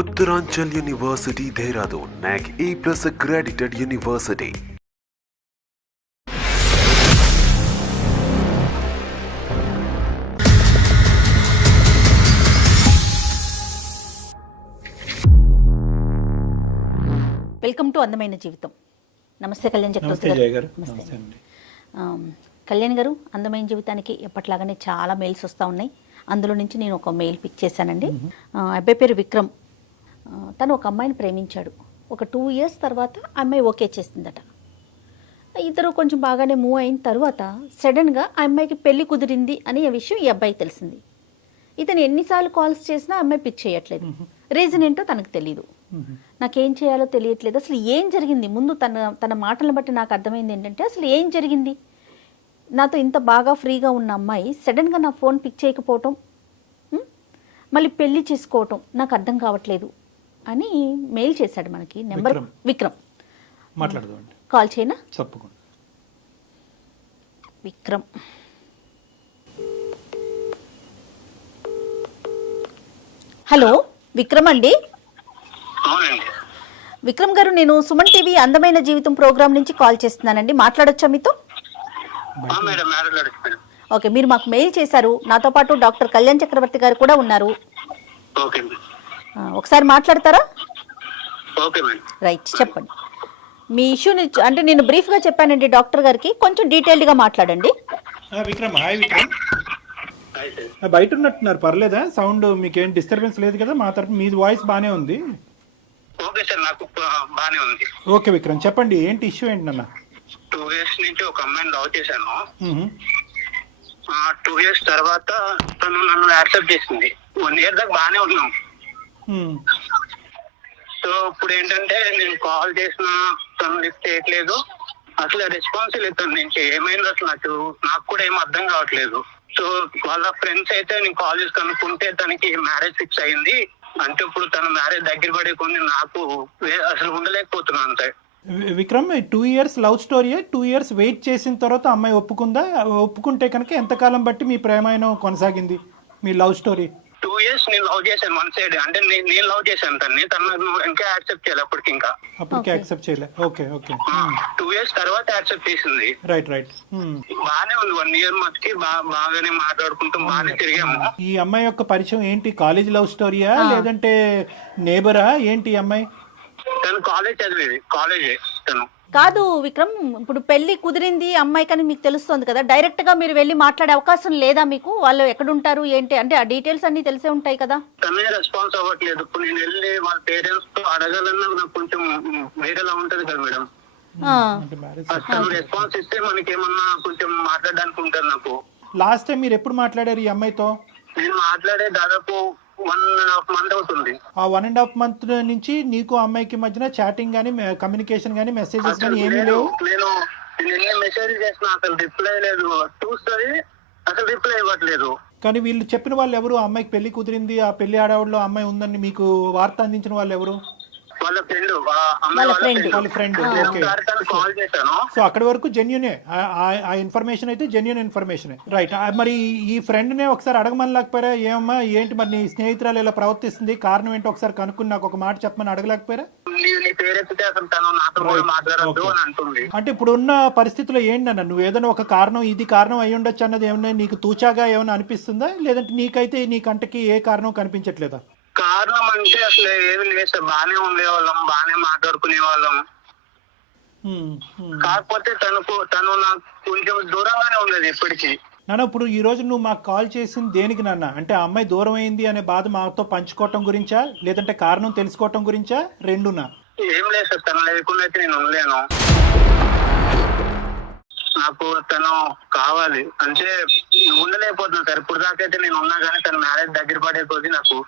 Uttaranchal University, Dehradun, NAC A+ accredited university. Welcome to అందమైన జీవితం. నమస్తే కళ్యాణ్ చక్రవర్తి గారు. నమస్తే అండి. కళ్యాణ్ గారు, అందమైన జీవితానికి ఎప్పట్లాగానే చాలా మెయిల్స్ వస్తూ ఉన్నాయి. అందులో నుంచి నేను ఒక మెయిల్ పిక్ చేశానండి. అబ్బాయి పేరు విక్రమ్. తను ఒక అమ్మాయిని ప్రేమించాడు. ఒక 2 years తర్వాత అమ్మాయి ఓకే చేసిందట. ఇద్దరు కొంచెం బాగానే మూవ్ అయిన తర్వాత సడన్గా ఆ అమ్మాయికి పెళ్లి కుదిరింది అనే విషయం ఈ అబ్బాయికి తెలిసింది. ఇతను ఎన్నిసార్లు కాల్స్ చేసినా అమ్మాయి పిక్ చేయట్లేదు. రీజన్ ఏంటో తనకు తెలీదు. నాకేం చేయాలో తెలియట్లేదు. అసలు ఏం జరిగింది? ముందు తన మాటలను బట్టి నాకు అర్థమైంది ఏంటంటే, అసలు ఏం జరిగింది? నాతో ఇంత బాగా ఫ్రీగా ఉన్న అమ్మాయి సడన్గా నా ఫోన్ పిక్ చేయకపోవటం, మళ్ళీ పెళ్లి చేసుకోవటం నాకు అర్థం కావట్లేదు అని మెయిల్ చేశాడు మనకి. నెంబర్ విక్రమ్. మాట్లాడదామండి. కాల్ చేయనా? తప్పకుండా. విక్రమ్. హలో విక్రమ్ అండి. విక్రమ్ గారు, నేను సుమన్ టీవీ అందమైన జీవితం ప్రోగ్రామ్ నుంచి కాల్ చేస్తున్నానండి. మాట్లాడొచ్చా మీతో? ఓకే, మీరు మాకు మెయిల్ చేశారు. నాతో పాటు డాక్టర్ కళ్యాణ్ చక్రవర్తి గారు కూడా ఉన్నారు. ఒకసారి మాట్లాడతారా? రైట్, చెప్పండి మీ ఇష్యూని. అంటే నేను బ్రీఫ్గా చెప్పానండి డాక్టర్ గారికి, కొంచెం డీటెయిల్డ్గా మాట్లాడండి. విక్రమ్, హాయ్ విక్రమ్. బయట ఉన్నట్టున్నారు, పర్లేదా? సౌండ్ మీకేం డిస్టర్బెన్స్ లేదు కదా? మా తరపు మీది వాయిస్ బాగానే ఉంది. ఓకే సార్, నాకు బానే ఉంది. ఓకే విక్రమ్, చెప్పండి ఏంటి ఇష్యూ ఏంటి నాన్న? 2 years నుంచి ఒక అమ్మాయిని లవ్ చేశాను. 2 years తర్వాత తను నన్ను యాక్సెప్ట్ చేసింది. 1 year దాకా బానే ఉన్నాం. సో ఇప్పుడు ఏంటంటే నేను కాల్ చేసినా తను లిఫ్ట్ చేయట్లేదు. అసలు రెస్పాన్స్ లేదు తన నుంచి. ఏమైంది అసలు నాకు కూడా ఏం అర్థం కావట్లేదు. సో వాళ్ళ ఫ్రెండ్స్ అయితే నేను కాల్ చేసి కనుక్కుంటే తనకి మ్యారేజ్ ఫిక్స్ అయింది. అంటే ఇప్పుడు తన మ్యారేజ్ దగ్గర పడే కొన్ని నాకు అసలు ఉండలేకపోతున్నాను sir. Vikram, 2 years love story. 2 years wait చేసిన తర్వాత అమ్మాయి ఒప్పుకుందా? ఒప్పుకుంటే కనుక ఎంతకాలం బట్టి మీ ప్రేమాయణం కొనసాగింది, మీ లవ్ స్టోరీ? 2 years నేను లవ్ చేశాను వన్ సైడ్. అంటే నేను లవ్ చేశాను తను ఇంకా యాక్సెప్ట్ చేయాలి. అప్పటికి యాక్సెప్ట్ చేయలే. Okay okay. 2 years తర్వాత యాక్సెప్ట్ చేసింది. Right right. బానే ఉంది. 1 year మధ్యకి బాగానే మాట్లాడుకుంటూ బాగానే తిరిగాము. ఈ అమ్మాయి యొక్క పరిచయం ఏంటి? కాలేజ్ లవ్ స్టోరీయా లేదంటే నేబరా ఏంటి? ఈ అమ్మాయి తను కాలేజ్ చదివేది. కాలేజే తను. కాదు విక్రమ్, ఇప్పుడు పెళ్లి కుదిరింది అమ్మాయి కానీ మీకు తెలుస్తుంది కదా, డైరెక్ట్ గా మీరు వెళ్ళి మాట్లాడే అవకాశం లేదా మీకు? వాళ్ళు ఎక్కడుంటారు ఏంటి అంటే ఆ డీటెయిల్స్ అన్ని తెలిసే ఉంటాయి కదా. తనే రెస్పాన్స్ అవ్వట్లేదు. ఇప్పుడు నేను వెళ్ళి వాళ్ళ పేరెంట్స్ తో అడగాలన్నా నాకు కొంచెం వేరేలా ఉంటది కదా మేడం. తను రెస్పాన్స్ ఇస్తే మనకి ఏమన్నా కొంచెం మాట్లాడడానికి ఉంటుంది నాకు. లాస్ట్ టైం మీరు ఎప్పుడు మాట్లాడారు ఈ అమ్మాయితో? నేను మాట్లాడే దాదాపు 1.5 month అవుతుంది. ఆ 1.5 month నుంచి నీకు అమ్మాయికి మధ్యన చాటింగ్ గానీ, కమ్యూనికేషన్ గానీ, మెసేజెస్ గానీ ఏమీ లేవు? నేను ఎన్ని మెసేజ్ చేసినా అసలు రిప్లై లేదు. చూస్తుంది అసలు రిప్లై ఇవ్వట్లేదు. కానీ వీళ్ళు చెప్పిన వాళ్ళు ఎవరు? అమ్మాయికి పెళ్లి కుదిరింది, ఆ పెళ్లి ఆడవాళ్ళలో అమ్మాయి ఉందని మీకు వార్త అందించిన వాళ్ళు ఎవరు? వాళ్ళ ఫ్రెండ్. వాళ్ళ ఫ్రెండ్. కాల్ చేశాను. సో అక్కడి వరకు జెన్యునే, ఆ ఇన్ఫర్మేషన్ అయితే జెన్యున్ ఇన్ఫర్మేషన్. రైట్. మరి ఈ ఫ్రెండ్ నే ఒకసారి అడగమని లేకపోయారా? ఏమమ్మా ఏంటి మరి నీ స్నేహితురాలు ఇలా ప్రవర్తిస్తుంది, కారణం ఏంటో ఒకసారి కనుక్కుని నాకు ఒక మాట చెప్పమని అడగలేకపోయారా? అంటే ఇప్పుడు ఉన్న పరిస్థితుల్లో ఏంటన్నా, నువ్వు ఏదైనా ఒక కారణం, ఇది కారణం అయ్యి ఉండొచ్చు అన్నది ఏమన్నా నీకు తూచాగా ఏమైనా అనిపిస్తుందా? లేదంటే నీకైతే నీ కంటకి ఏ కారణం కనిపించట్లేదా? కారణం అంటే అసలు ఏమి లేదు సార్. బానే ఉండేవాళ్ళం, బానే మాట్లాడుకునే వాళ్ళం. కాకపోతే తను నాకు కొంచెం దూరంగానే ఉండేది ఎప్పటికీ. నాన్న, ఇప్పుడు ఈ రోజు నువ్వు మాకు కాల్ చేసింది దేనికి నాన్న? అంటే ఆ అమ్మాయి దూరం అయింది అనే బాధ మాతో పంచుకోవటం గురించా, లేదంటే కారణం తెలుసుకోవటం గురించా? రెండునా? ఏం లేదు సార్, తను లేకుండా అయితే నేను ఉండలేను. నాకు తను కావాలి అంటే ఉండలేకపోతున్నా సార్. ఇప్పుడు దాకా అయితే నేను ఉన్నా కానీ తన మ్యారేజ్ దగ్గర పడే కొద్ది నాకు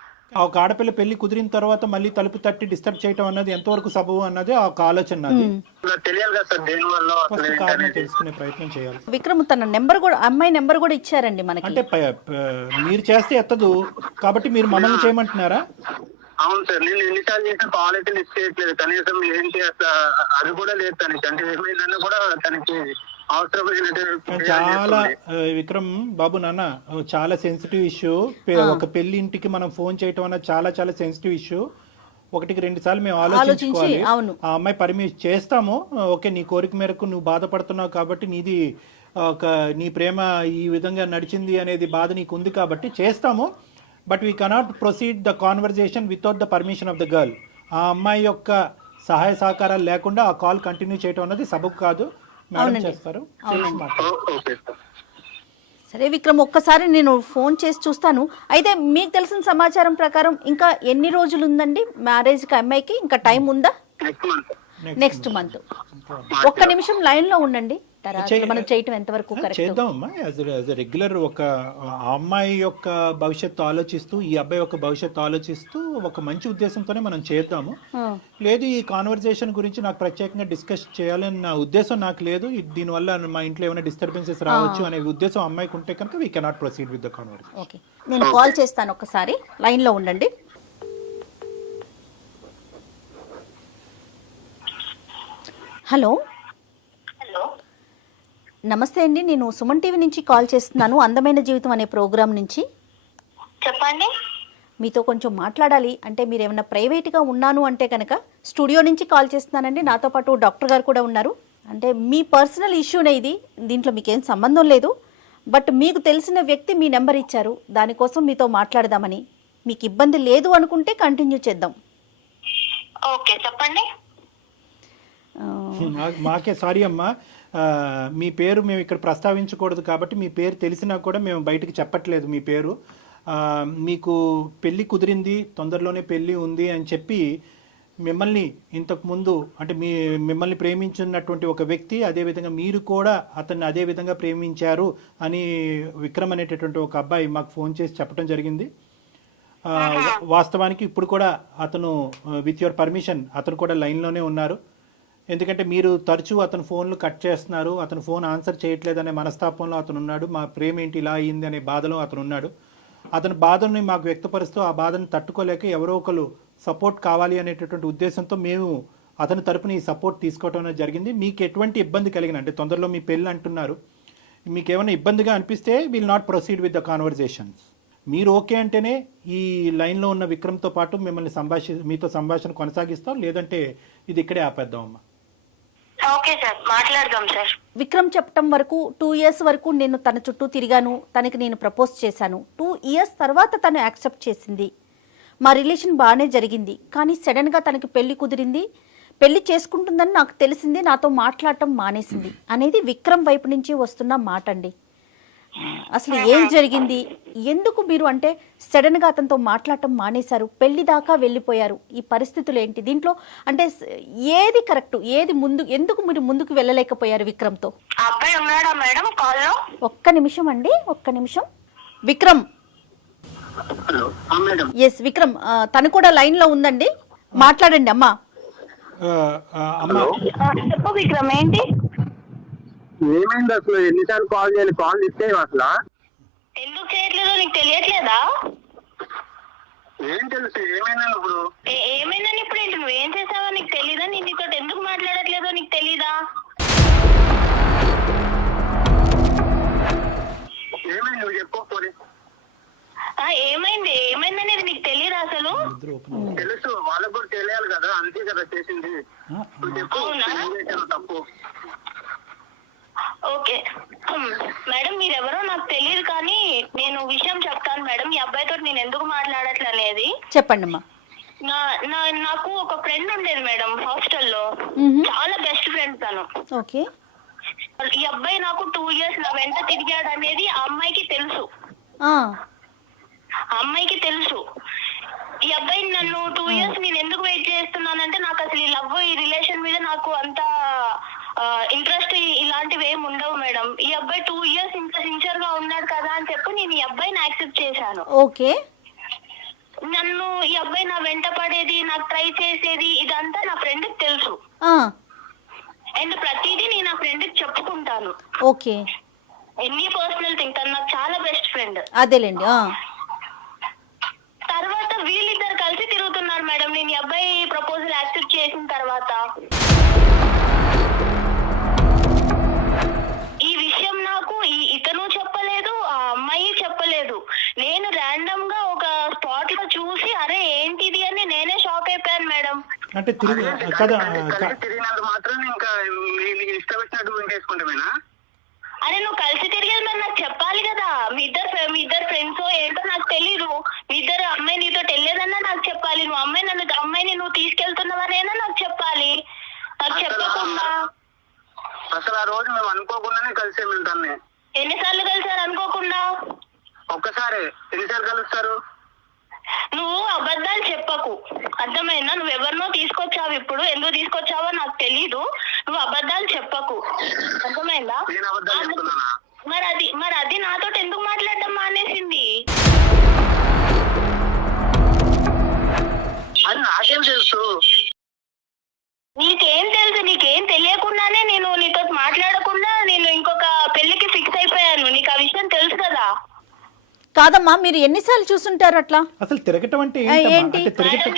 ఒక ఆడపిల్ల పెళ్లి కుదిరిన తర్వాత మళ్ళీ తలుపు తట్టి డిస్టర్బ్ చేయటం అన్నది ఎంతవరకు సబబు అన్నది ఒక ఆలోచన. తెలియాలి కదా సార్, దేని వల్ల కారణం తెలుసుకునే ప్రయత్నం చేయాలి. విక్రమ్ తన నెంబర్ కూడా, అమ్మాయి నెంబర్ కూడా ఇచ్చారండి మనకి. అంటే మీరు చేస్తే ఎత్తదు కాబట్టి మీరు మమ్మల్ని చేయమంటున్నారా? అవును సార్, నేను ఎన్నిసార్లు చేసిన కాల్ అయితే లిస్ట్ చేయట్లేదు. కనీసం ఏంటి అసలు అది కూడా లేదు తనకి. అంటే ఏమైందన్నా కూడా తనకి చాలా విక్రమ్ బాబు నాన్న, చాలా సెన్సిటివ్ ఇష్యూ. ఒక పెళ్లి ఇంటికి మనం ఫోన్ చేయటం అన్నది చాలా చాలా సెన్సిటివ్ ఇష్యూ. ఒకటికి 2 సార్లు మేము ఆలోచించి, ఆలోచించుకోవాలి. అవును. ఆ అమ్మాయి పర్మిషన్ చేస్తాము, ఓకే నీ కోరిక మేరకు నువ్వు బాధపడుతున్నావు కాబట్టి నీది నీ ప్రేమ ఈ విధంగా నడిచింది అనేది బాధ నీకు ఉంది కాబట్టి చేస్తాము, but we cannot proceed the conversation without the permission of the girl. ఆ అమ్మాయి యొక్క సహాయ సహకారాలు లేకుండా ఆ కాల్ కంటిన్యూ చేయడం అన్నది సబబు కాదు. మేడం చేస్తారు. Okay sir. సరే విక్రమ్, ఒక్కసారి నేను ఫోన్ చేసి చూస్తాను. అయితే మీకు తెలిసిన సమాచారం ప్రకారం ఇంకా ఎన్ని రోజులు ఉందండి మ్యారేజ్కి అమ్మాయికి? ఇంకా టైం ఉందా? Next month. ఒక్క నిమిషం లైన్లో ఉండండి. తర్వాత మనం చేయటం ఎంతవరకు కరెక్ట్ చేద్దామమ్మా. యాజ్ రెగ్యులర్ ఒక అమ్మాయి యొక్క భవిష్యత్తు ఆలోచిస్తూ, ఈ అబ్బాయి యొక్క భవిష్యత్తు ఆలోచిస్తూ ఒక మంచి ఉద్దేశంతోనే మనం చేద్దాము. లేదు ఈ కాన్వర్జేషన్ గురించి నాకు ప్రత్యేకంగా డిస్కస్ చేయాలని నా ఉద్దేశం నాకు లేదు, దీనివల్ల మా ఇంట్లో ఏమైనా డిస్టర్బెన్సెస్ రావచ్చు అనే ఉద్దేశం అమ్మాయికి ఉంటే కనుక we cannot proceed with the conversation. Okay, నేను కాల్ చేస్తాను, ఒక్కసారి లైన్లో ఉండండి. హలో. నమస్తే అండి, నేను సుమన్ టీవీ నుంచి కాల్ చేస్తున్నాను, అందమైన జీవితం అనే ప్రోగ్రాం నుంచి. చెప్పండి. మీతో కొంచెం మాట్లాడాలి. అంటే మీరు ఏమైనా ప్రైవేట్గా ఉన్నాను అంటే కనుక స్టూడియో నుంచి కాల్ చేస్తున్నానండి. నాతో పాటు డాక్టర్ గారు కూడా ఉన్నారు. అంటే మీ పర్సనల్ ఇష్యూనే ఇది, దీంట్లో మీకేం సంబంధం లేదు. బట్ మీకు తెలిసిన వ్యక్తి మీ నెంబర్ ఇచ్చారు, దానికోసం మీతో మాట్లాడదామని. మీకు ఇబ్బంది లేదు అనుకుంటే కంటిన్యూ చేద్దాం. ఓకే చెప్పండి. మాకే సారీ అమ్మా, మీ పేరు మేము ఇక్కడ ప్రస్తావించకూడదు కాబట్టి మీ పేరు తెలిసినా కూడా మేము బయటకు చెప్పట్లేదు మీ పేరు. మీకు పెళ్ళి కుదిరింది, తొందరలోనే పెళ్ళి ఉంది అని చెప్పి మిమ్మల్ని ఇంతకుముందు అంటే మిమ్మల్ని ప్రేమించున్నటువంటి ఒక వ్యక్తి, అదేవిధంగా మీరు కూడా అతన్ని అదే విధంగా ప్రేమించారు అని విక్రమ్ అనేటటువంటి ఒక అబ్బాయి మాకు ఫోన్ చేసి చెప్పడం జరిగింది. వాస్తవానికి ఇప్పుడు కూడా అతను విత్ యువర్ పర్మిషన్ అతను కూడా లైన్లోనే ఉన్నారు. ఎందుకంటే మీరు తరచూ అతను ఫోన్లు కట్ చేస్తున్నారు, అతను ఫోన్ ఆన్సర్ చేయట్లేదనే మనస్తాపంలో అతను ఉన్నాడు. మా ప్రేమ ఏంటి ఇలా అయ్యింది అనే బాధలో అతను ఉన్నాడు. అతని బాధని మాకు వ్యక్తపరుస్తూ ఆ బాధను తట్టుకోలేక ఎవరో ఒకరు సపోర్ట్ కావాలి అనేటటువంటి ఉద్దేశంతో మేము అతని తరపున ఈ సపోర్ట్ తీసుకోవడం జరిగింది. మీకు ఎటువంటి ఇబ్బంది కలిగిన, అంటే తొందరలో మీ పెళ్ళి అంటున్నారు, మీకు ఏమైనా ఇబ్బందిగా అనిపిస్తే will not proceed with the conversations. మీరు ఓకే అంటేనే ఈ లైన్లో ఉన్న విక్రమ్తో పాటు మిమ్మల్ని మీతో సంభాషణ కొనసాగిస్తాం, లేదంటే ఇది ఇక్కడే ఆపేద్దాం అమ్మా. ఓకే సార్, మాట్లాడదాం సార్. విక్రమ్ చెప్పటం వరకు 2 years వరకు నేను తన చుట్టూ తిరిగాను, తనకి నేను ప్రపోజ్ చేశాను. 2 years తర్వాత తను యాక్సెప్ట్ చేసింది, మా రిలేషన్ బాగానే జరిగింది. కానీ సడన్గా తనకి పెళ్లి కుదిరింది, పెళ్లి చేసుకుంటుందని నాకు తెలిసింది, నాతో మాట్లాడటం మానేసింది అనేది విక్రమ్ వైపు నుంచి వస్తున్న మాట అండి. అసలు ఏం జరిగింది, ఎందుకు మీరు అంటే సడన్గా అతనితో మాట్లాడటం మానేశారు, పెళ్లి దాకా వెళ్ళిపోయారు, ఈ పరిస్థితులు ఏంటి, దీంట్లో అంటే ఏది కరెక్ట్, ఏది ముందు, ఎందుకు మీరు ముందుకు వెళ్ళలేకపోయారు విక్రమ్తో? అబ్బాయి ఉన్నాడా మేడం కాల్లో? ఒక్క నిమిషం అండి, ఒక్క నిమిషం. విక్రమ్. ఎస్ విక్రమ్, తను కూడా లైన్ లో ఉందండి, మాట్లాడండి అమ్మా. చెప్పు విక్రమ్, ఏంటి ఏమైంది అసలు? ఎన్నిసార్లు కాల్ చేయాలి, కాల్ ఇస్తే అసలు ఎందుకు చేయట్లేదో నీకు తెలియట్లేదా? ఏం తెలుసు ఏమైనా ఇప్పుడు? ఏమైందని ఇప్పుడు ఏంటి, నువ్వేం చేసావో నీకు తెలీదా? నేను నీతో ఎందుకు మాట్లాడట్లేదో నీకు తెలీదా? ఏమైంది నువ్వు చెప్పు. ఏమైంది, ఏమైందనేది నీకు తెలీదా అసలు? తెలుసు, వాళ్ళకు కూడా తెలియాలి కదా, అంతే కదా చేసింది. తప్పు. ఓకే మేడం, మీరెవరో నాకు తెలియదు, కానీ నేను విషయం చెప్తాను మేడం. ఈ అబ్బాయితో నేను ఎందుకు మాట్లాడట్లే అనేది చెప్పండి అమ్మా. నాకు ఒక ఫ్రెండ్ ఉండేది మేడం హాస్టల్లో, చాలా బెస్ట్ ఫ్రెండ్ తను. ఓకే. ఈ అబ్బాయి నాకు 2 years నా వెంట తిరిగాడు అనేది ఆ అమ్మాయికి తెలుసు. అమ్మాయికి తెలుసు. ఈ అబ్బాయి నన్ను 2 years నేను ఎందుకు వెయిట్ చేస్తున్నానంటే, నాకు అసలు ఈ లవ్, ఈ రిలేషన్ మీద నాకు అంత ఇంట్రెస్ట్ ఇలాంటివి ఏమి ఉండవు మేడం. ఈ అబ్బాయి 2 years ఇంత సిన్సియర్ గా ఉన్నాడు కదా అని చెప్పి నేను ఈ అబ్బాయిని యాక్సెప్ట్ చేశాను. ఓకే. నన్ను ఈ అబ్బాయి నా వెంట పడేది, నాకు ట్రై చేసేది, ఇదంతా నా ఫ్రెండ్ కి తెలుసు. అండ్ ప్రతిదీ నేను నా ఫ్రెండ్ కి చెప్పుకుంటాను. ఓకే. ఎన్ని పర్సనల్ థింగ్, తను నాకు చాలా బెస్ట్ ఫ్రెండ్. అదేలేండి. తర్వాత వీళ్ళిద్దరు కలిసి తిరుగుతున్నారు మేడం, నేను ఈ అబ్బాయి ప్రపోజల్ యాక్సెప్ట్ చేసిన తర్వాత. ఈ విషయం నాకు ఇతను చెప్పలేదు, ఆ అమ్మాయి చెప్పలేదు. నేను ర్యాండమ్ గా ఒక స్పాట్ లో చూసి అరే ఏంటిది అని నేనే షాక్ అయిపోయాను మేడం. అంటే తిరిగి కదా కలిసి తిరిగినందుకు మాత్రం ఇంకా నీకు ఇష్టం వచ్చినట్టు చేసుకుంటామేనా? అరే నువ్వు కలిసి తిరిగేది మరి నాకు చెప్పాలి కదా. మీ ఇద్దరు ఫ్రెండ్స్ ఏంటో నాకు తెలీదు. మీ ఇద్దరు అమ్మాయి నీతో వెళ్ళేదన్నా నాకు చెప్పాలి. నువ్వు అమ్మాయిని నువ్వు తీసుకెళ్తున్నావనేనా నాకు చెప్పాలి. నాకు చెప్పకుండా అసలు ఆ రోజు మేము అనుకోకుండానే కలిసాము తన్ని. ఎన్నిసార్లు కలిసారు అనుకోకుండా? ఒక్కసారి. ఎన్నిసార్లు కలుస్తారు? నువ్వు అబద్ధాలు చెప్పకు, అర్థమైందా? నువ్వు ఎవరినో తీసుకొచ్చావు, ఇప్పుడు ఎందుకు తీసుకొచ్చావో నాకు తెలీదు. నువ్వు అబద్ధాలు చెప్పకు, అర్థమైందా? నేను అబద్ధాలు చెప్తున్నానా? మరి అది నాతో ఎందుకు మాట్లాడటం మానేసింది? అది నాకేం తెలుసు? నీకేం తెలుసు? నీకేం తెలియకుండానే నేను నీతో మాట్లాడకుండా నేను ఇంకొక పెళ్లికి ఫిక్స్ అయిపోయాను. నీకు ఆ విషయం తెలుసు కదా? కాదమ్మా, మీరు ఎన్నిసార్లు చూసుంటారు అట్లా? అసలు తిరగటం అంటే ఏంటి? మేడం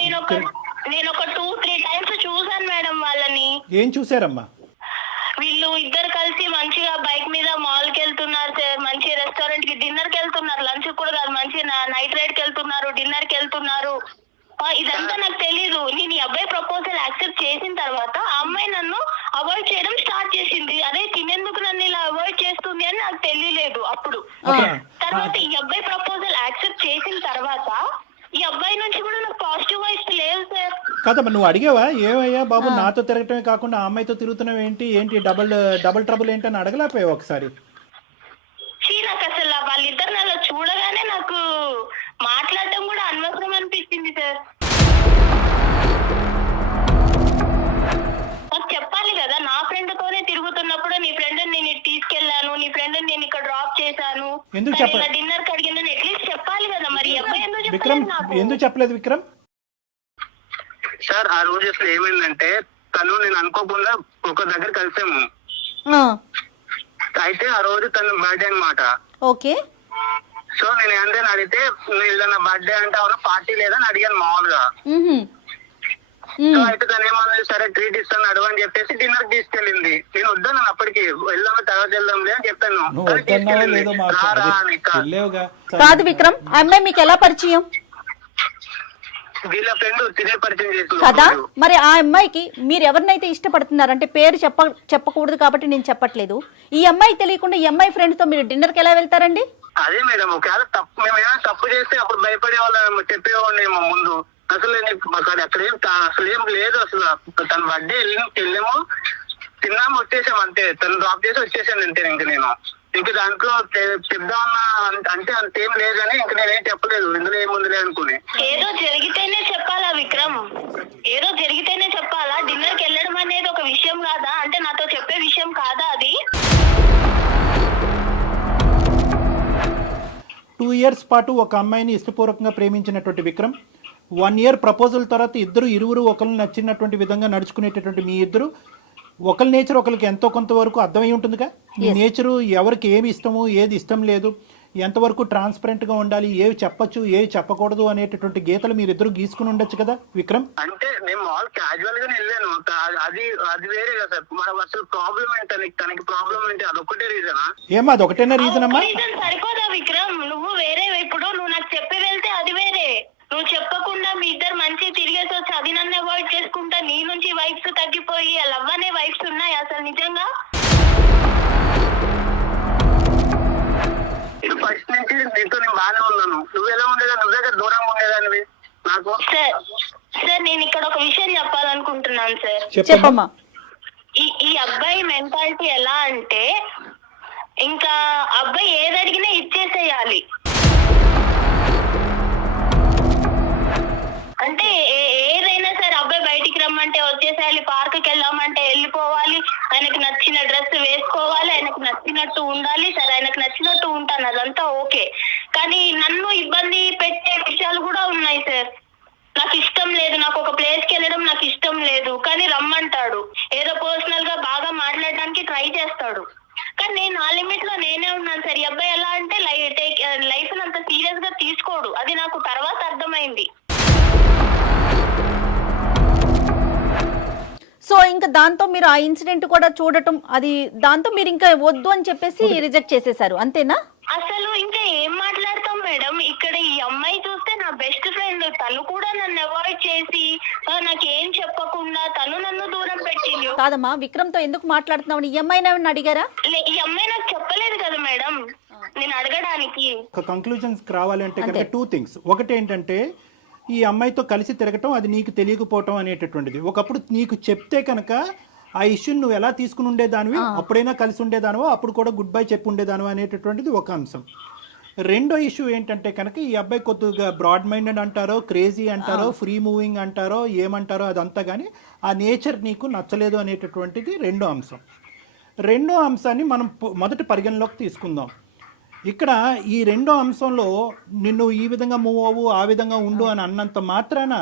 నేను ఒక 2-3 టైమ్స్ చూసాను మేడం వాళ్ళని. ఏం చూసారమ్మా? వీళ్ళు ఇద్దరు కలిసి మంచిగా బైక్ మీద మాల్ కి వెళ్తున్నారు సార్, మంచి రెస్టారెంట్ కి డిన్నర్ కి వెళ్తున్నారు, లంచ్ కూడా కాదు, మంచి నైట్ రైడ్ కి వెళ్తున్నారు, డిన్నర్ కి వెళ్తున్నారు. ఇదంతా నాకు తెలీదు. నేను ఈ అబ్బాయి ప్రపోజల్ యాక్సెప్ట్ చేసిన తర్వాత ఆ అమ్మాయి నన్ను అవాయిడ్ చేయడం స్టార్ట్ చేసింది. అదే తినేందుకు నన్ను ఇలా అవాయిడ్ చేస్తుంది అని నాకు తెలియలేదు అప్పుడు. తర్వాత ఈ అబ్బాయి ప్రపోజల్ యాక్సెప్ట్ చేసిన తర్వాత ఈ అబ్బాయి నుంచి కూడా నాకు పాజిటివ్ వైబ్స్ లేవు సార్. కాదమ్మా, నువ్వు అడిగావా ఏమయ్యా బాబు నాతో తిరగటమే కాకుండా ఆ అమ్మాయితో తిరుగుతున్నావు ఏంటి డబుల్ ట్రబుల్ ఏంటని అడగలేకపోయావు ఒకసారి? నాకు అసలు వాళ్ళిద్దరు అలా చూడగానే నాకు మాట్లాడటం కూడా అనవసరం అనిపించింది సార్. నాకు చెప్పాలి కదా, నా ఫ్రెండ్ తోనే తిరుగుతున్నప్పుడు నీ ఫ్రెండ్ నేను తీసుకెళ్లాను, నీ ఫ్రెండ్ నేను ఇక్కడ డ్రాప్ చేశాను, డిన్నర్ కి అడిగిన అట్లీస్ట్ చెప్పాలి కదా. మరి అబ్బాయి ఎందుకు చెప్పలేదు విక్రమ్? సార్ ఆ రోజు అసలు ఏమైందంటే తను నేను అనుకోకుండా ఒక దగ్గర కలిసాము. అయితే ఆ రోజు తను బర్త్డే అన్నమాట. ఓకే. సో నేను ఏంటని అడిగితే వీళ్ళ బర్త్డే అంటే అవును పార్టీ లేదని అడిగాను మామూలుగా. సో అయితే తను ఏమన్నది, సరే ట్రీట్ ఇస్తాను అడుగు అని చెప్పేసి డిన్నర్ తీసుకెళ్ళింది. నేను వద్దాను అప్పటికి, వెళ్దాము తర్వాత వెళ్దాంలే అని చెప్పాను. కాదు విక్రమ్, ఆ అమ్మాయి మీకు ఎలా పరిచయం? వీళ్ళ ఫ్రెండ్ తినే పరిచయం చేసింది కదా. మరి ఆ అమ్మాయికి మీరు ఎవరినైతే ఇష్టపడుతున్నారంటే పేరు చెప్పకూడదు కాబట్టి నేను చెప్పట్లేదు. ఈ అమ్మాయి తెలియకుండా ఈ అమ్మాయి ఫ్రెండ్ తో మీరు డిన్నర్ కి ఎలా వెళ్తారండి? అదే మేడం, ఒకవేళ మేము ఏమైనా తప్పు చేస్తే అప్పుడు భయపడే వాళ్ళు చెప్పేవాడినేమో ముందు. అసలు అక్కడేం అసలు ఏం లేదు. అసలు తన బర్త్డే వెళ్ళాము, తిన్నాము, వచ్చేసాము అంతే. తను డ్రాప్ చేసి వచ్చేసాను అంతే. ఇంక దాంట్లో చెప్దామన్నా అంటే అంతేం లేదని ఇంక నేనేం చెప్పలేదు, ఇందులో ఏముందిలే అనుకుని. ఏదో జరిగితేనే చెప్పాలా విక్రమ్? ఏదో జరిగితేనే చెప్పాలా? డిన్నర్ కి వెళ్ళడం అనేది ఒక విషయం కాదా? అంటే నాతో చెప్పే విషయం కాదా అది? 2 years పాటు ఒక అమ్మాయిని ఇష్టపూర్వకంగా ప్రేమించినటువంటి విక్రమ్ 1 year ప్రపోజల్ తర్వాత ఇరువురు ఒకరిని నచ్చినటువంటి విధంగా నడుచుకునేటటువంటి మీ ఇద్దరు ఒకరి నేచర్ ఒకరికి ఎంతో కొంతవరకు అర్థమై ఉంటుందిగా. ఈ నేచరు ఎవరికి ఏమి ఇష్టము, ఏది ఇష్టం లేదు, ఎంతవరకు ట్రాన్స్పరెంట్ గా ఉండాలి, ఏవి చెప్పొచ్చు, ఏవి చెప్పకూడదు అనేటటువంటి గీతలు మీరిద్దరు గీసుకుని ఉండొచ్చు కదా విక్రమ్. అంటే నేను మాల్ క్యాజువల్ గానే వెళ్ళాను, అది వేరే కదా సార్. మనం అసలు ప్రాబ్లం ఏంటి, తనకి ప్రాబ్లం ఏంటి, అదొక్కటే రీజనా? ఏమా అదొకటేనా రీజన్ అమ్మా? సరిపోదా విక్రమ్? నువ్వు వేరే, ఇప్పుడు నువ్వు నాకు చెప్పి వెళ్తే అది వేరే, నువ్వు చెప్పకుండా మీ ఇద్దరు మంచి తిరిగేసి వచ్చి అది నన్ను అవాయిడ్ చేసుకుంటా నీ నుంచి వైఫ్స్ తగ్గిపోయి లవ్ అనే వైఫ్స్ ఉన్నాయి అసలు నిజంగా? ఫస్ట్ నుంచి నీతో నేను బాగానే ఉన్నాను. నువ్వు ఎలా ఉండేదా? నువ్వు దగ్గర దూరంగా ఉండేదానివి నాకు. సార్ నేను ఇక్కడ ఒక విషయం చెప్పాలనుకుంటున్నాను సార్. చెప్పమ్మా. ఈ అబ్బాయి మెంటాలిటీ ఎలా అంటే ఇంకా అబ్బాయి ఏది అడిగినా ఇచ్చేసేయాలి. అంటే ఏదైనా సరే అబ్బాయి బయటికి రమ్మంటే వచ్చేసేయాలి, పార్క్ కి వెళ్దామంటే వెళ్ళిపోవాలి, ఆయనకు నచ్చిన డ్రెస్ వేసుకోవాలి, ఆయనకు నచ్చినట్టు ఉండాలి. సరే ఆయనకు నచ్చినట్టు ఉంటాను, అదంతా ఓకే. కానీ నన్ను ఇబ్బంది పెట్టే విషయాలు కూడా ఉన్నాయి సార్. నాకు ఇష్టం లేదు, నాకు ఒక ప్లేస్ కి వెళ్ళడం నాకు ఇష్టం లేదు, కానీ రమ్మంటాడు. ఏదో పర్సనల్ గా బాగా మాట్లాడడానికి ట్రై చేస్తాడు, కానీ నేను ఆ లిమిట్ లో నేనే ఉన్నాను సార్. ఈ అబ్బాయి ఎలా అంటే లైఫ్ అంత సీరియస్ గా తీసుకోడు, అది నాకు తర్వాత అర్థమైంది. సో ఇంకా దాంతో మీరు ఆ ఇన్సిడెంట్ కూడా చూడటం, అది దాంతో మీరు ఇంకా వద్దు అని చెప్పేసి రిజెక్ట్ చేసేసారు అంతేనా? అసలు ఇంకా ఏం మాట్లాడతాం మేడం? ఇక్కడ ఈ అమ్మాయి చూస్తే నా బెస్ట్ ఫ్రెండ్, తను కూడా నన్ను అవాయిడ్ చేసి నాకు ఏ కాదమ్మా, విక్రమ్ తో ఎందుకు మాట్లాడుతున్నావు? ఈ అమ్మాయిని ఏమన్నా అడిగారా? ఈ అమ్మాయి నాకు చెప్పలేదు కదా మేడం నేను అడగడానికి. ఒక కంక్లూజన్స్ రావాలి అంటే కనుక 2 things. ఒకటి ఏంటంటే ఈ అమ్మాయితో కలిసి తిరగటం అది నీకు తెలియకపోవటం అనేటటువంటిది. ఒకప్పుడు నీకు చెప్తే కనుక ఆ ఇష్యూని నువ్వు ఎలా తీసుకుని ఉండేదానివి, అప్పుడైనా కలిసి ఉండేదానివో, అప్పుడు కూడా గుడ్ బై చెప్పి ఉండేదానివో అనేటటువంటిది ఒక అంశం. రెండో ఇష్యూ ఏంటంటే కనుక ఈ అబ్బాయి కొద్దిగా బ్రాడ్ మైండెడ్ అంటారో, క్రేజీ అంటారో, ఫ్రీ మూవింగ్ అంటారో, ఏమంటారో అదంతా కానీ ఆ నేచర్ నీకు నచ్చలేదు అనేటటువంటిది రెండో అంశం. రెండో అంశాన్ని మనం మొదటి పరిగణలోకి తీసుకుందాం. ఇక్కడ ఈ రెండో అంశంలో నిన్ను ఈ విధంగా మూవ్ అవ్వు, ఆ విధంగా ఉండు అని అన్నంత మాత్రాన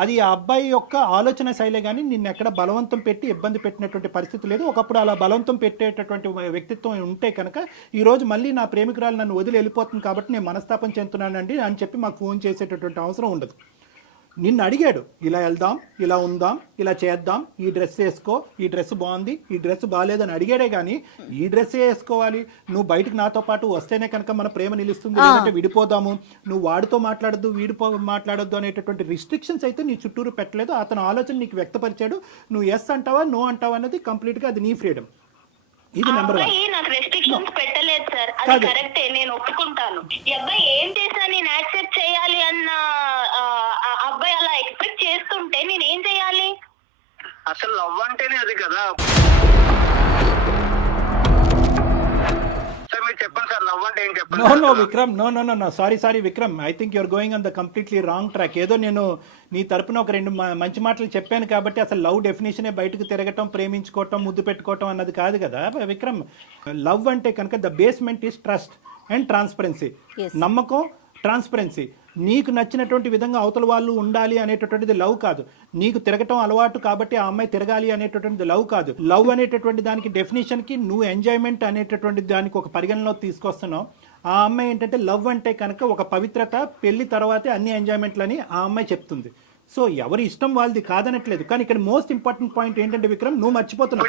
అది ఆ అబ్బాయి యొక్క ఆలోచన శైలే కానీ నిన్ను ఎక్కడ బలవంతం పెట్టి ఇబ్బంది పెట్టినటువంటి పరిస్థితి లేదు. ఒకప్పుడు అలా బలవంతం పెట్టేటటువంటి వ్యక్తిత్వం ఉంటే కనుక ఈరోజు మళ్ళీ నా ప్రేమికురాలు నన్ను వదిలి వెళ్ళిపోతుంది కాబట్టి నేను మనస్తాపం చెందుతున్నానండి అని చెప్పి మాకు ఫోన్ చేసేటటువంటి అవసరం ఉండదు. నిన్ను అడిగాడు, ఇలా వెళ్దాం, ఇలా ఉందాం, ఇలా చేద్దాం, ఈ డ్రెస్ వేసుకో, ఈ డ్రెస్ బాగుంది, ఈ డ్రెస్ బాగాలేదని అడిగాడే కానీ ఈ డ్రెస్ వేసుకోవాలి, నువ్వు బయటకు నాతో పాటు వస్తేనే కనుక మన ప్రేమ నిలుస్తుంది, లేదంటే విడిపోదాము, నువ్వు వాడితో మాట్లాడద్దు, మాట్లాడొద్దు అనేటటువంటి రిస్ట్రిక్షన్స్ అయితే నీ చుట్టూరు పెట్టలేదు. అతను ఆలోచన నీకు వ్యక్తపరిచాడు. నువ్వు ఎస్ అంటావా, నో అంటావా అనేది కంప్లీట్గా అది నీ ఫ్రీడమ్. ఇది నెంబర్ 1. నాకు రెస్ట్రిక్షన్స్ పెట్టలేదు సార్, అది కరెక్టే, నేను ఒప్పుకుంటాను. ఈ అబ్బాయి ఏం చేసినా నేను యాక్సెప్ట్ చేయాలి అన్న అబ్బాయి అలా ఎక్స్పెక్ట్ చేస్తుంటే నేను ఏం చేయాలి? అసలు లవ్ అంటేనే అది కదా సార్. మీరు చెప్పండి సార్, లవ్ అంటే ఏం చెప్పండి. No Vikram, no sorry Vikram, I think you're going on the completely wrong track. ఏదో నేను నీ తరపున ఒక 2 మంచి మాటలు చెప్పాను కాబట్టి అసలు లవ్ డెఫినేషనే బయటకు తిరగటం, ప్రేమించుకోవటం, ముద్దు పెట్టుకోవటం అన్నది కాదు కదా విక్రమ్. లవ్ అంటే కనుక the basement is trust and transparency. నమ్మకం, ట్రాన్స్పరెన్సీ. నీకు నచ్చినటువంటి విధంగా అవతల వాళ్ళు ఉండాలి అనేటటువంటిది లవ్ కాదు. నీకు తిరగటం అలవాటు కాబట్టి ఆ అమ్మాయి తిరగాలి అనేటటువంటిది లవ్ కాదు. లవ్ అనేటటువంటి దానికి డెఫినేషన్కి నువ్వు ఎంజాయ్మెంట్ అనేటటువంటి దానికి ఒక పరిగణలో తీసుకొస్తున్నావు. ఆ అమ్మాయి ఏంటంటే లవ్ అంటే కనుక ఒక పవిత్రత, పెళ్లి తర్వాతే అన్ని ఎంజాయ్మెంట్లని ఆ అమ్మాయి చెప్తుంది. సో ఎవరి ఇష్టం వాళ్ళది కాదనట్లేదు. కానీ ఇక్కడ మోస్ట్ ఇంపార్టెంట్ పాయింట్ ఏంటంటే విక్రమ్, నువ్వు మర్చిపోతున్నావు.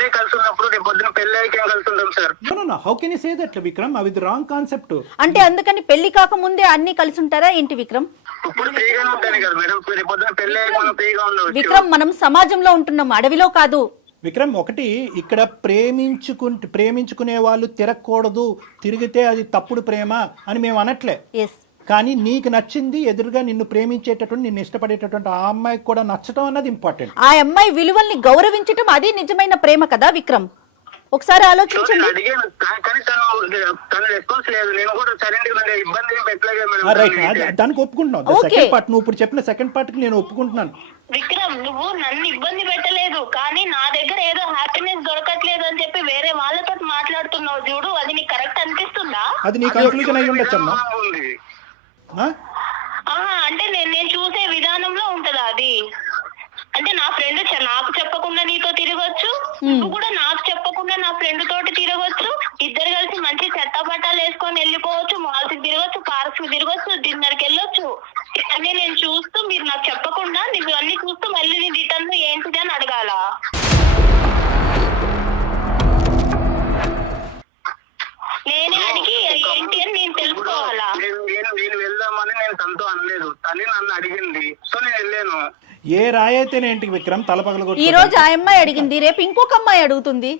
How can you say that Vikram? అది రాంగ్ కాన్సెప్ట్. అంటే అందుకని పెళ్లి కాక ముందే అన్ని కలిసి ఉంటారా ఏంటి విక్రమ్? విక్రమ్, మనం సమాజంలో ఉంటున్నాం, అడవిలో కాదు. విక్రమ్, ఒకటి ఇక్కడ ప్రేమించుకునే వాళ్ళు తిరగకూడదు, తిరిగితే అది తప్పుడు ప్రేమ అని మేము అనట్లే. కానీ నీకు నచ్చింది, ఎదురుగా నిన్ను ప్రేమించేటటువంటి, నిన్ను ఇష్టపడేటటువంటి ఆ అమ్మాయికి కూడా నచ్చటం అన్నది ఇంపార్టెంట్. ఆ అమ్మాయి విలువల్ని గౌరవించటం అది నిజమైన ప్రేమ కదా విక్రమ్. ఒకసారి ఆలోచించండి. దానికి ఒప్పుకుంటున్నావు. సెకండ్ పార్ట్ నువ్వు ఇప్పుడు చెప్పిన సెకండ్ పార్ట్ కి నేను ఒప్పుకుంటున్నాను. విక్రమ్, నువ్వు నన్ను ఇబ్బంది పెట్టలేదు, కానీ నా దగ్గర ఏదో హ్యాపీనెస్ దొరకట్లేదు అని చెప్పి వేరే వాళ్ళతో మాట్లాడుతున్నావు చూడు, అది నీకు కరెక్ట్ అనిపిస్తుందా? అది నీ కన్క్లూజన్ అయి ఉండొచ్చమ్మా. అంటే నేను చూసే విధానంలో ఉంటదా అది? అంటే నా ఫ్రెండ్ నాకు చెప్పకుండా నీతో తిరగొచ్చు, నువ్వు కూడా నాకు చెప్పకుండా నా ఫ్రెండ్ తోటి తిరగొచ్చు, ఇద్దరు కలిసి మంచి చెత్త బట్టాలు వేసుకొని వెళ్ళిపోవచ్చు, మాల్స్ కి తిరగొచ్చు, పార్క్స్ కి తిరగొచ్చు, డిన్నర్ కి వెళ్ళొచ్చు. అన్నీ నేను చూస్తూ మీరు నాకు చెప్పకుండా నువ్వు అన్ని చూస్తూ మళ్ళీ నీ రిటర్న్ ఏంటిది అని అడగాల? నేనే అడిగి ఏంటి అని నేను తెలుసుకోవాలా? నేను వెళ్దామని నేను తనతో అనలేదు, తనే నన్ను అడిగింది, సో నేను వెళ్ళాను. ఏ రాయైతేనేంటి విక్రమ్ తలపగల ఈ రోజు ఆ అమ్మాయి అడిగింది, రేపు ఇంకొక అమ్మాయి అడుగుతుంది.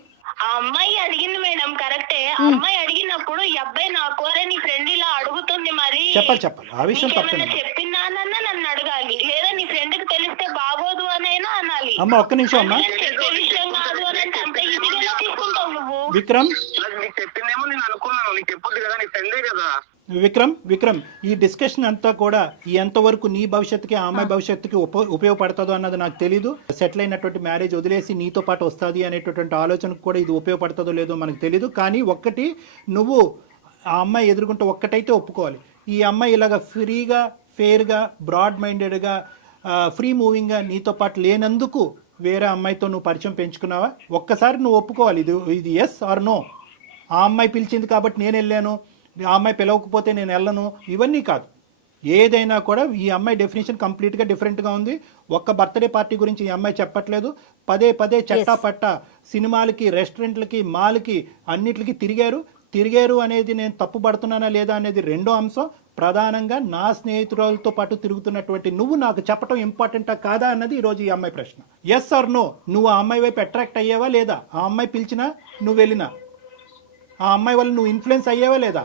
ఆ అమ్మాయి అడిగింది మేడం, కరెక్టే. ఆ అమ్మాయి అడిగినప్పుడు ఈ అబ్బాయి నాకు నీ ఫ్రెండ్ ఇలా అడుగుతుంది, మరి చెప్పాలి ఆ విషయం చెప్పిందానన్నా నన్ను అడగాలి, లేదా నీ ఫ్రెండ్ కి తెలిస్తే బాగోదు అనైనా అనాలి. అమ్మ ఒక్క నిమిషం అమ్మా. చెప్పే విషయం కాదు అని అంటే అంత ఈజీగా తీసుకుంటావు నువ్వు. విక్రమ్, నీకు చెప్పిందేమో నేను అనుకున్నాను, నీకు చెప్పొద్దు కదా, నీ ఫ్రెండే కదా. విక్రమ్ ఈ డిస్కషన్ అంతా కూడా ఎంతవరకు నీ భవిష్యత్తుకి, ఆ అమ్మాయి భవిష్యత్తుకి ఉపయోగపడుతుందో అన్నది నాకు తెలీదు. సెటిల్ అయినటువంటి మ్యారేజ్ వదిలేసి నీతో పాటు వస్తుంది అనేటటువంటి ఆలోచనకు కూడా ఇది ఉపయోగపడుతుందో లేదో మనకు తెలీదు. కానీ ఒక్కటి, నువ్వు ఆ అమ్మాయి ఎదుర్కొంటే ఒక్కటైతే ఒప్పుకోవాలి, ఈ అమ్మాయి ఇలాగ ఫ్రీగా, ఫెయిర్గా, బ్రాడ్ మైండెడ్గా, ఫ్రీ మూవింగ్గా నీతో పాటు లేనందుకు వేరే అమ్మాయితో నువ్వు పరిచయం పెంచుకున్నావా? ఒక్కసారి నువ్వు ఒప్పుకోవాలి, ఇది ఎస్ ఆర్ నో. ఆ అమ్మాయి పిలిచింది కాబట్టి నేను వెళ్ళాను, ఆ అమ్మాయి పిలవకపోతే నేను వెళ్ళను, ఇవన్నీ కాదు. ఏదైనా కూడా ఈ అమ్మాయి డెఫినేషన్ కంప్లీట్గా డిఫరెంట్గా ఉంది. ఒక్క బర్త్డే పార్టీ గురించి ఈ అమ్మాయి చెప్పట్లేదు. పదే చట్టా పట్ట సినిమాలకి, రెస్టారెంట్లకి, మాల్కి, అన్నిటికి తిరిగారు అనేది నేను తప్పు పడుతున్నానా లేదా అనేది రెండో అంశం. ప్రధానంగా నా స్నేహితురాలతో పాటు తిరుగుతున్నటువంటి నువ్వు నాకు చెప్పడం ఇంపార్టెంటా కాదా అన్నది ఈరోజు ఈ అమ్మాయి ప్రశ్న. ఎస్ ఆర్ నో, నువ్వు ఆ అమ్మాయి వైపు అట్రాక్ట్ అయ్యావా లేదా? ఆ అమ్మాయి పిలిచినా నువ్వు వెళ్ళినా ఆ అమ్మాయి వల్ల నువ్వు ఇన్ఫ్లుయెన్స్ అయ్యావా లేదా?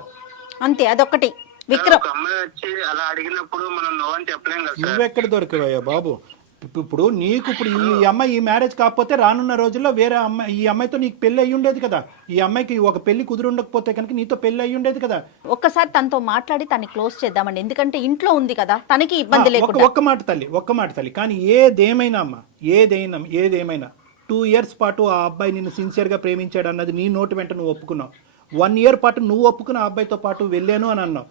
అంతే, అదొకటి. విక్రమ్, ఒక అమ్మాయి వచ్చి అలా అడిగినప్పుడు మనం నో అని చెప్పలేం కదా సార్. నువ్వెక్కడ దొరికావయ్యా బాబు? ఇప్పుడు నీకు ఇప్పుడు ఈ అమ్మాయి ఈ మ్యారేజ్ కాకపోతే రానున్న రోజుల్లో వేరే అమ్మాయి, ఈ అమ్మాయితో నీకు పెళ్లి అయ్యి ఉండేది కదా. ఈ అమ్మాయికి ఒక పెళ్లి కుదిరి ఉండకపోతే కనుక నీతో పెళ్లి అయ్యి ఉండేది కదా. ఒక్కసారి తనతో మాట్లాడి తనని క్లోజ్ చేద్దామండి, ఎందుకంటే ఇంట్లో ఉంది కదా, తనకి ఇబ్బంది లేకుండా. ఒక్క మాట తల్లి. కానీ ఏదేమైనా అమ్మా, ఏదేమైనా 2 years పాటు ఆ అబ్బాయి నిన్ను సిన్సియర్గా ప్రేమించాడు అన్నది నీ నోటి వెంట నువ్వు ఒప్పుకున్నావు. 1 year పాటు నువ్వు ఒప్పుకున్న ఆ అబ్బాయితో పాటు వెళ్ళాను అని అన్నావు.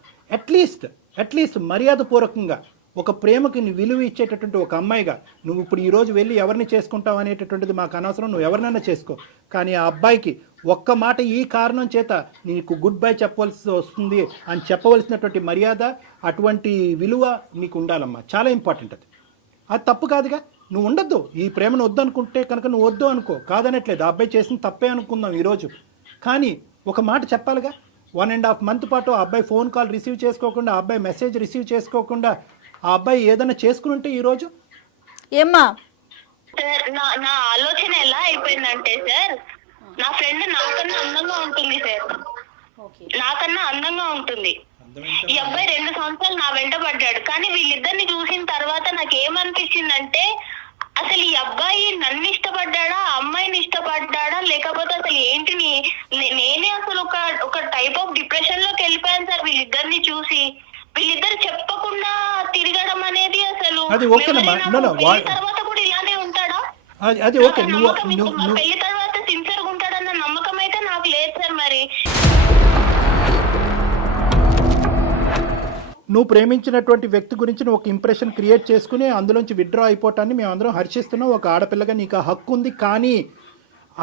అట్లీస్ట్ మర్యాదపూర్వకంగా ఒక ప్రేమకి నీ విలువ ఇచ్చేటటువంటి ఒక అమ్మాయిగా నువ్వు ఇప్పుడు ఈరోజు వెళ్ళి ఎవరిని చేసుకుంటావు అనేటటువంటిది మాకు అనవసరం, నువ్వు ఎవరినైనా చేసుకో. కానీ ఆ అబ్బాయికి ఒక్క మాట ఈ కారణం చేత నీకు గుడ్ బై చెప్పవలసి వస్తుంది అని చెప్పవలసినటువంటి మర్యాద, అటువంటి విలువ నీకు ఉండాలమ్మా. చాలా ఇంపార్టెంట్ అది. అది తప్పు కాదుగా. నువ్వు ఉండొద్దు, ఈ ప్రేమను వద్దు అనుకుంటే కనుక నువ్వు వద్దు అనుకో, కాదనట్లేదు. ఆ అబ్బాయి చేసిన తప్పే అనుకుందాం ఈరోజు. కానీ ఒక మాట చెప్పాలిగా. 1.5 month పాటు ఆ అబ్బాయి ఫోన్ కాల్ రిసీవ్ చేసుకోకుండా, ఆ అబ్బాయి మెసేజ్ రిసీవ్ చేసుకోకుండా ఆ అబ్బాయి ఏదైనా చేసుకుని ఉంటే ఈరోజు ఏమ్మా? సార్ నా ఆలోచన ఎలా అయిపోయిందంటే సార్, నా ఫ్రెండ్ నాకన్నా అందంగా ఉంటుంది సార్, నాకన్నా అందంగా ఉంటుంది. ఈ అబ్బాయి 2 సంవత్సరాలు నా వెంట పడ్డాడు. కానీ వీళ్ళిద్దరిని చూసిన తర్వాత నాకు ఏమనిపించిందంటే, అసలు ఈ అబ్బాయి నన్ను ఇష్టపడ్డాడా, అమ్మాయిని ఇష్టపడ్డాడా, లేకపోతే అసలు ఏంటి, నేనే అసలు ఒక టైప్ ఆఫ్ డిప్రెషన్ లోకి వెళ్ళిపోయాను సార్ వీళ్ళిద్దరిని చూసి. వీళ్ళిద్దరు చెప్పకుండా తిరగడం అనేది అసలు తర్వాత కూడా ఇలానే ఉంటాడా? అది ఓకే. పెళ్లి తర్వాత సిన్సియర్ గా ఉంటాడన్న నమ్మకం అయితే నాకు లేదు సార్. మరి నువ్వు ప్రేమించినటువంటి వ్యక్తి గురించి నువ్వు ఒక ఇంప్రెషన్ క్రియేట్ చేసుకుని అందులోంచి విత్డ్రా అయిపోవటాన్ని మేము అందరం హర్షిస్తున్నాం. ఒక ఆడపిల్లగా నీకు ఆ హక్కు ఉంది. కానీ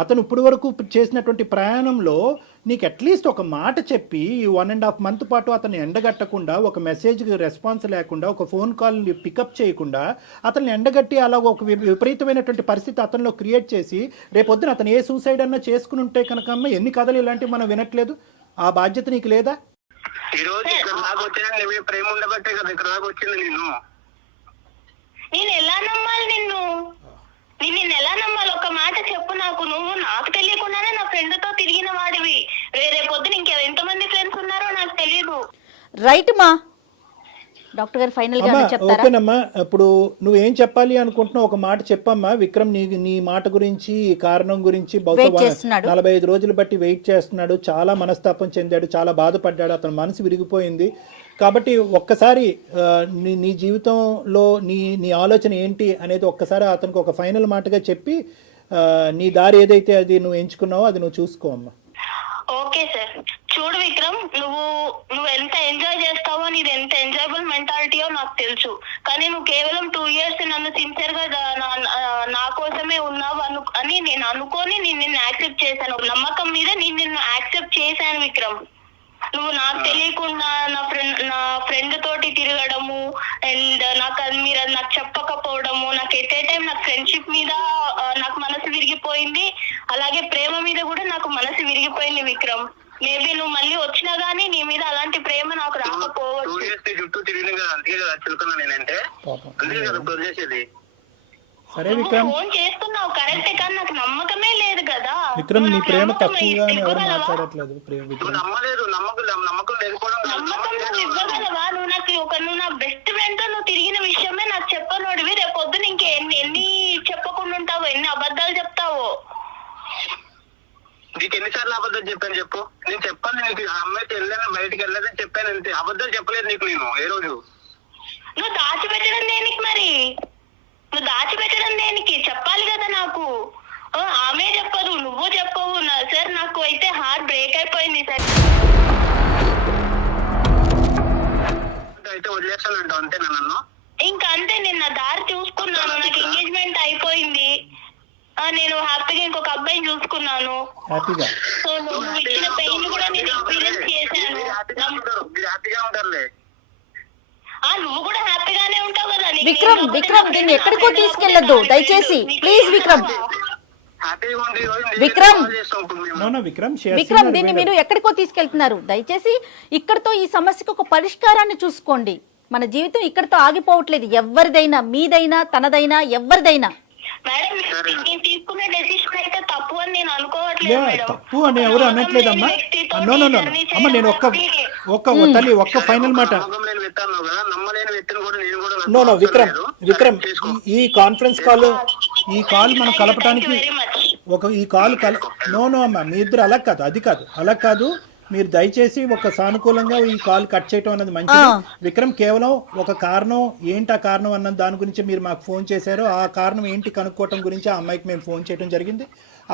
అతను ఇప్పటి వరకు చేసినటువంటి ప్రయాణంలో నీకు అట్లీస్ట్ ఒక మాట చెప్పి 1.5 month పాటు అతన్ని ఎండగట్టకుండా, ఒక మెసేజ్కి రెస్పాన్స్ లేకుండా, ఒక ఫోన్ కాల్ని పికప్ చేయకుండా అతన్ని ఎండగట్టి అలా ఒక విపరీతమైనటువంటి పరిస్థితి అతనిలో క్రియేట్ చేసి రేపొద్దున అతను ఏ సూసైడ్ అన్నా చేసుకుని ఉంటే కనుక ఎన్ని కథలు ఇలాంటివి మనం వినట్లేదు. ఆ బాధ్యత నీకు లేదా? ఈ రోజు ఇక్కడ దాకా వచ్చినా నువ్వే ప్రేమ ఉండబట్టే కదా ఇక్కడ దాకా వచ్చింది. నేను ఎలా నమ్మాలి నిన్ను ఎలా నమ్మాలి? ఒక మాట చెప్పు నాకు. నువ్వు నాకు తెలియకుండానే నా ఫ్రెండ్ తో తిరిగిన వాడివి. రేపు పొద్దున ఎంతమంది ఫ్రెండ్స్ ఉన్నారో నాకు తెలియదు. రైట్ మా డాక్టర్ గారు ఫైనల్ గా చెప్తారా? ఓకేనమ్మా. ఇప్పుడు నువ్వేం చెప్పాలి అనుకుంటున్నావు ఒక మాట చెప్పమ్మా. విక్రమ్ నీ మాట గురించి, ఈ కారణం గురించి బహుశా 45 రోజులు బట్టి వెయిట్ చేస్తున్నాడు. చాలా మనస్తాపం చెందాడు, చాలా బాధపడ్డాడు, అతని మనసు విరిగిపోయింది. కాబట్టి ఒక్కసారి నీ జీవితంలో నీ ఆలోచన ఏంటి అనేది ఒక్కసారి అతనికి ఒక ఫైనల్ మాటగా చెప్పి నీ దారి ఏదైతే అది నువ్వు ఎంచుకున్నావో అది నువ్వు చూసుకో అమ్మా. Okay sir. చూడు విక్రమ్, నువ్వు ఎంత ఎంజాయ్ చేస్తావో, నీది ఎంత ఎంజాయబుల్ మెంటాలిటీయో నాకు తెలుసు. కానీ నువ్వు కేవలం 2 years నన్ను సిన్సియర్ గా నా కోసమే ఉన్నావు అని నేను అనుకొని నిన్ను యాక్సెప్ట్ చేశాను. నమ్మకం మీద నిన్ను యాక్సెప్ట్ చేశాను విక్రమ్. నువ్వు నాకు తెలియకుండా నా ఫ్రెండ్ తోటి తిరగడము అండ్ మీరు అది నాకు చెప్పకపోవడము, నాకు ఎట్ ఏ టైం నాకు ఫ్రెండ్షిప్ మీద నాకు మనసు విరిగిపోయింది, అలాగే ప్రేమ మీద కూడా నాకు మనసు విరిగిపోయింది విక్రమ్. మేబీ నువ్వు మళ్ళీ వచ్చినా గానీ నీ మీద అలాంటి ప్రేమ నాకు రాకపోవచ్చు. చుట్టూ తిరిగిన కదా, అందుకే కదా తెలుసుకున్నా నేనంటే, అందుకే కదా వదిలేసేది. ఫోన్ చేస్తున్నావు కరెక్టే, కానీ నాకు నమ్మకమే లేదు కదా. విక్రమ్, నీ ప్రేమ తక్కువగా ఎవరు మాట్లాడట్లేదు. నమ్మలేదు, నమ్మకం లేకపోవడం. నమ్మకం నువ్వు ఇవ్వగలవా? నువ్వు నా బెస్ట్ ఫ్రెండ్ తో నువ్వు తిరిగిన విషయమే నాకు చెప్పనోడివి. రేపు పొద్దున ఎన్ని చెప్పకుండా ఉంటావో, ఎన్ని అబద్ధాలు చెప్తావో. నీకు ఎన్నిసార్లు అబద్ధాలు చెప్పాను చెప్పు. నేను చెప్పాను నీకు, అమ్మాయికి వెళ్ళాను, బయటకు వెళ్ళలేదని చెప్పాను అంతే. అబద్ధాలు చెప్పలేదు నీకు నేను ఏ రోజు. నువ్వు దాచిపెట్టడం దేనికి? మరి నువ్వు దాచిపెట్టడం దేనికి? చెప్పాలి కదా నాకు. ఆమె చెప్పదు, నువ్వు చెప్పవు. సార్ నాకు అయితే హార్ట్ బ్రేక్ అయిపోయింది సార్. అయితే వదిలేస్తానంట అంతే నన్ను. ఇంకా అంతే, నేను నా దారి చూసుకున్నాను. నాకు ఎంగేజ్మెంట్ అయిపోయింది. నేను హ్యాపీగా ఇంకొక అబ్బాయిని చూసుకున్నాను. సో నువ్వు ఇచ్చిన పెయిన్ కూడా నేను ఎక్స్పీరియన్స్ చేశాను. హ్యాపీగా ఉంటారులే. నువ్వు కూడా హ్యాపీగానే ఉంటావు కదా. విక్రమ్ దీన్ని ఎక్కడికో తీసుకెళ్లొద్దు దయచేసి, ప్లీజ్ విక్రమ్. హ్యాపీగా ఉండి ఈ రోజు విక్రమ్! కాల్ చేస్తాం ఇప్పుడు మేము. No Vikram she has Vikram, seen her దీన్ని way. మీరు ఎక్కడికో తీసుకెళ్తున్నారు. దయచేసి ఇక్కడితో ఈ సమస్యకు ఒక పరిష్కారాన్ని చూసుకోండి. మన జీవితం ఇక్కడితో ఆగిపోవట్లేదు. ఎవరిదైనా, మీదైనా, తనదైనా, ఎవరిదైనా. మేడం నేను తీసుకునే డెసిషన్ అయితే తప్పు అని నేను అనుకోవట్లేదు Yeah, మేడం. తప్పు అని ఎవరు అనట్లేదమ్మా. నో అమ్మ, నేను ఒక్క తల్లి ఒక్క ఫైనల్ మాట. నమ్మకం లేని వ్యక్తి అన్నావు కదా, నమ్మలేని వ్యక్తిని కూడా నేను కూడా నో విక్రమ్ లేదు. చేసుకో. ఈ కాన్ఫరెన్స్ కాల్ మనం కలపటానికి వెరీ మచ్. ఈ కాల్ నో అమ్మా, మీ ఇద్దరు అలా కాదు మీరు దయచేసి ఒక సానుకూలంగా ఈ కాల్ కట్ చేయటం అన్నది మంచిది. విక్రమ్ కేవలం ఒక కారణం ఏంటి, ఆ కారణం అన్న దాని గురించి మీరు మాకు ఫోన్ చేశారు. ఆ కారణం ఏంటి కనుక్కోవటం గురించి ఆ అమ్మాయికి మేము ఫోన్ చేయడం జరిగింది.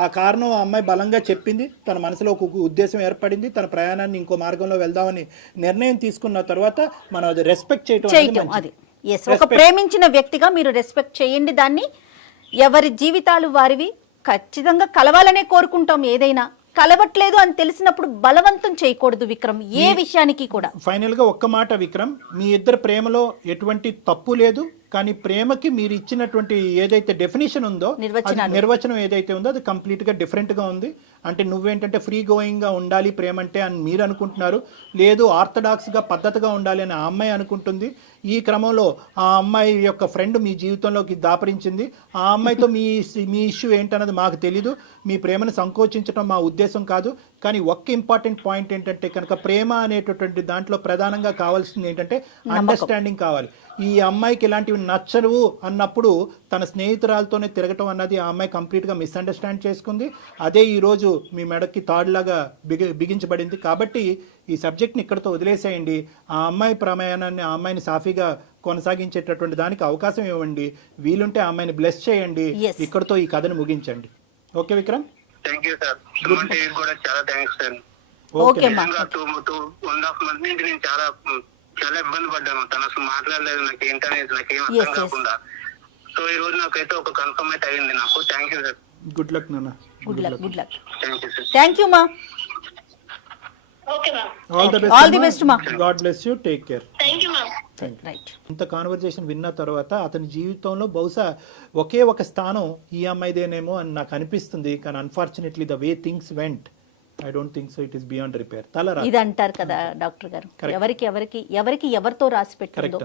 ఆ కారణం ఆ అమ్మాయి బలంగా చెప్పింది. తన మనసులో ఒక ఉద్దేశం ఏర్పడింది. తన ప్రయాణాన్ని ఇంకో మార్గంలో వెళ్దామని నిర్ణయం తీసుకున్న తర్వాత మనం అది రెస్పెక్ట్ చేయటం అది ఒక ప్రేమించిన వ్యక్తిగా మీరు రెస్పెక్ట్ చేయండి దాన్ని. ఎవరి జీవితాలు వారివి. ఖచ్చితంగా కలవాలనే కోరుకుంటాం. ఏదైనా కలవట్లేదు అని తెలిసినప్పుడు బలవంతం చేయకూడదు విక్రమ్, ఏ విషయానికి కూడా. ఫైనల్ గా ఒక్క మాట విక్రమ్, మీ ఇద్దరు ప్రేమలో ఎటువంటి తప్పు లేదు. కానీ ప్రేమకి మీరు ఇచ్చినటువంటి ఏదైతే డెఫినేషన్ ఉందో, నిర్వచనం ఏదైతే ఉందో అది కంప్లీట్ గా డిఫరెంట్ గా ఉంది. అంటే నువ్వేంటంటే ఫ్రీ గోయింగ్ గా ఉండాలి ప్రేమ అంటే అని మీరు అనుకుంటున్నారు. లేదు ఆర్థడాక్స్ గా పద్ధతిగా ఉండాలి అని ఆ అమ్మాయి అనుకుంటుంది. ఈ క్రమంలో ఆ అమ్మాయి యొక్క ఫ్రెండ్ మీ జీవితంలోకి దాపరించింది. ఆ అమ్మాయితో మీ ఇష్యూ ఏంటన్నది మాకు తెలీదు. మీ ప్రేమను సంకోచించడం మా ఉద్దేశం కాదు. కానీ ఒక్క ఇంపార్టెంట్ పాయింట్ ఏంటంటే కనుక ప్రేమ అనేటటువంటి దాంట్లో ప్రధానంగా కావాల్సింది ఏంటంటే అండర్స్టాండింగ్ కావాలి. ఈ అమ్మాయికి ఇలాంటివి నచ్చవు అన్నప్పుడు తన స్నేహితురాలతోనే తిరగటం అన్నది ఆ అమ్మాయి కంప్లీట్గా మిస్అండర్స్టాండ్ చేసుకుంది. అదే ఈరోజు మీ మెడకి తాడులాగా బిగించబడింది. కాబట్టి ఈ సబ్జెక్ట్ని ఇక్కడితో వదిలేసేయండి. ఆ అమ్మాయి ప్రయాణాన్ని, ఆ అమ్మాయిని సాఫీగా కొనసాగించేటటువంటి దానికి అవకాశం ఇవ్వండి. వీలుంటే ఆ అమ్మాయిని బ్లెస్ చేయండి. ఇక్కడితో ఈ కథను ముగించండి. Okay Vikram? Thank you sir. Suman TV కూడా చాలా థ్యాంక్స్ సార్. ఓకే నిజంగా 2.5 months నుంచి నేను చాలా ఇబ్బంది పడ్డాను. తను అసలు మాట్లాడలేదు, నాకు ఏంటనేది నాకేం అర్థం కాకుండా. సో ఈ రోజు నాకైతే ఒక కన్ఫర్మ్ అయితే అయింది నాకు. Thank you sir. Good luck నాన్న. Good luck. Thank you sir. Thank you మా. Okay ma'am. All the best మా. God bless you. Take care. Thank you ma'am. Right. ఇంత కాన్వర్జేషన్ విన్న తర్వాత అతని జీవితంలో బహుశా ఒకే ఒక స్థానం ఈ అమ్మాయిదేనేమో అని నాకు అనిపిస్తుంది. కానీ unfortunately the way things vent, I don't think so. It is beyond repair. ఇది అంటారు కదా డాక్టర్ గారు, ఎవరికి ఎవరితో రాసి పెట్టిందో